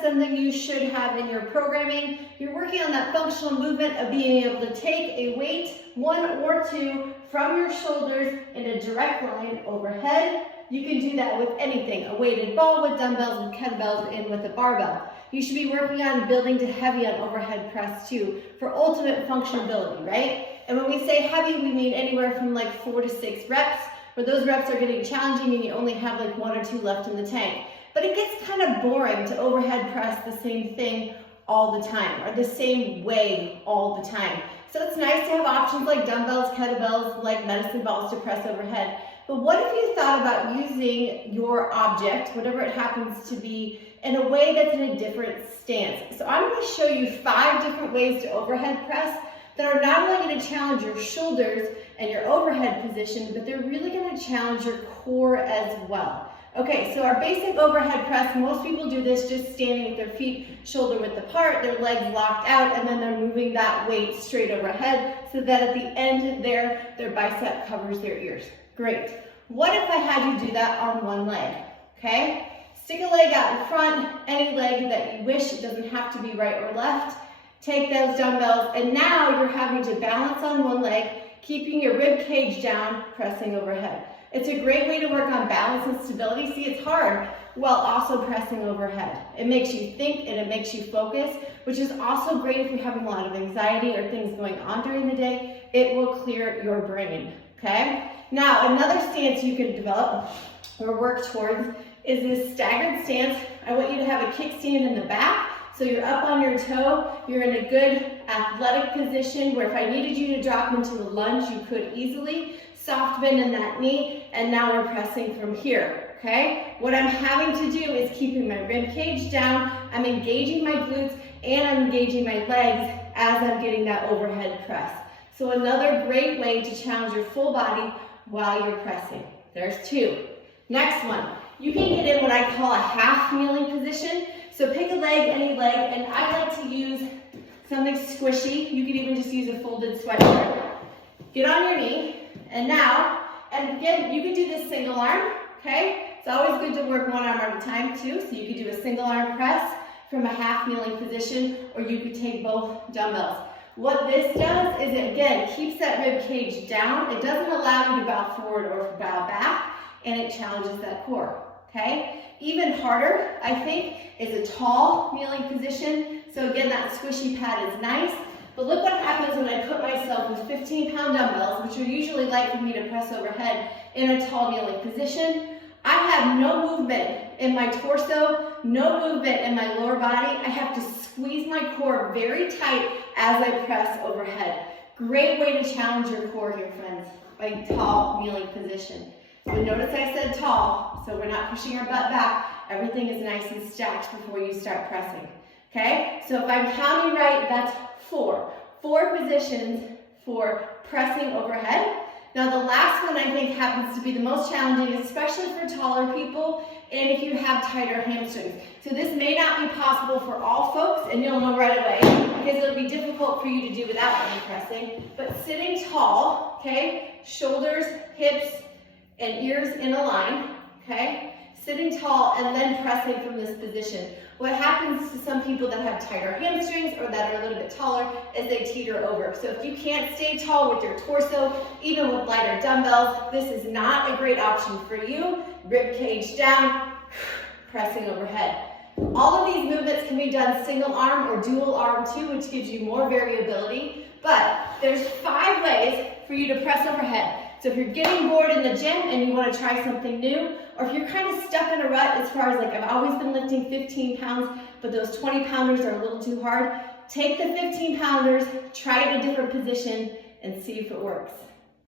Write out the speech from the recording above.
is something you should have in your programming. You're working on that functional movement of being able to take a weight, one or two, from your shoulders in a direct line overhead. You can do that with anything, a weighted ball with dumbbells and kettlebells and with a barbell. You should be working on building to heavy on overhead press too for ultimate functionality, right? And when we say heavy, we mean anywhere from like 4 to 6 reps, where those reps are getting challenging and you only have like 1 or 2 left in the tank. But it gets kind of boring to overhead press the same thing all the time, or the same way all the time. So it's nice to have options like dumbbells, kettlebells, like medicine balls to press overhead. But what if you thought about using your object, whatever it happens to be, in a way that's in a different stance? So I'm going to show you 5 different ways to overhead press that are not only going to challenge your shoulders and your overhead position, but they're really going to challenge your core as well. Okay, so our basic overhead press, most people do this just standing with their feet shoulder width apart, their legs locked out, and then they're moving that weight straight overhead so that at the end there, their bicep covers their ears. Great. What if I had you do that on one leg? Okay? Stick a leg out in front, any leg that you wish. It doesn't have to be right or left. Take those dumbbells, and now you're having to balance on one leg, keeping your rib cage down, pressing overhead. It's a great way to work on balance and stability. See, it's hard while also pressing overhead. It makes you think and it makes you focus, which is also great if you're having a lot of anxiety or things going on during the day. It will clear your brain, okay? Now, another stance you can develop or work towards is this staggered stance. I want you to have a kickstand in the back. So you're up on your toe, you're in a good athletic position where if I needed you to drop into a lunge, you could easily. Soft bend in that knee, and now we're pressing from here, okay? What I'm having to do is keeping my rib cage down, I'm engaging my glutes, and I'm engaging my legs as I'm getting that overhead press. So another great way to challenge your full body while you're pressing. There's 2. Next one, you can get in what I call a half kneeling position. So pick a leg, any leg, and I like to use something squishy. You could even just use a folded sweatshirt. Get on your knee. And now, and again, you can do this single arm, okay? It's always good to work one arm at a time too, so you could do a single arm press from a half kneeling position, or you could take both dumbbells. What this does is it, again, keeps that rib cage down. It doesn't allow you to bow forward or bow back, and it challenges that core, okay? Even harder, I think, is a tall kneeling position. So again, that squishy pad is nice. But look what happens when I put myself with 15-pound dumbbells, which are usually light for me to press overhead, in a tall kneeling position. I have no movement in my torso, no movement in my lower body. I have to squeeze my core very tight as I press overhead. Great way to challenge your core here, friends, a tall kneeling position. But notice I said tall, so we're not pushing our butt back. Everything is nice and stacked before you start pressing. Okay, so if I'm counting right, that's 4 positions for pressing overhead. Now the last one I think happens to be the most challenging, especially for taller people and if you have tighter hamstrings. So this may not be possible for all folks, and you'll know right away because it'll be difficult for you to do without any pressing. But sitting tall, okay, shoulders, hips, and ears in a line, okay? Sitting tall and then pressing from this position. What happens to some people that have tighter hamstrings or that are a little bit taller is they teeter over. So if you can't stay tall with your torso, even with lighter dumbbells, this is not a great option for you. Rib cage down, pressing overhead. All of these movements can be done single arm or dual arm too, which gives you more variability. But there's 5 ways for you to press overhead. So if you're getting bored in the gym and you want to try something new, or if you're kind of stuck in a rut as far as like I've always been lifting 15 pounds, but those 20 pounders are a little too hard, take the 15 pounders, try it in a different position, and see if it works.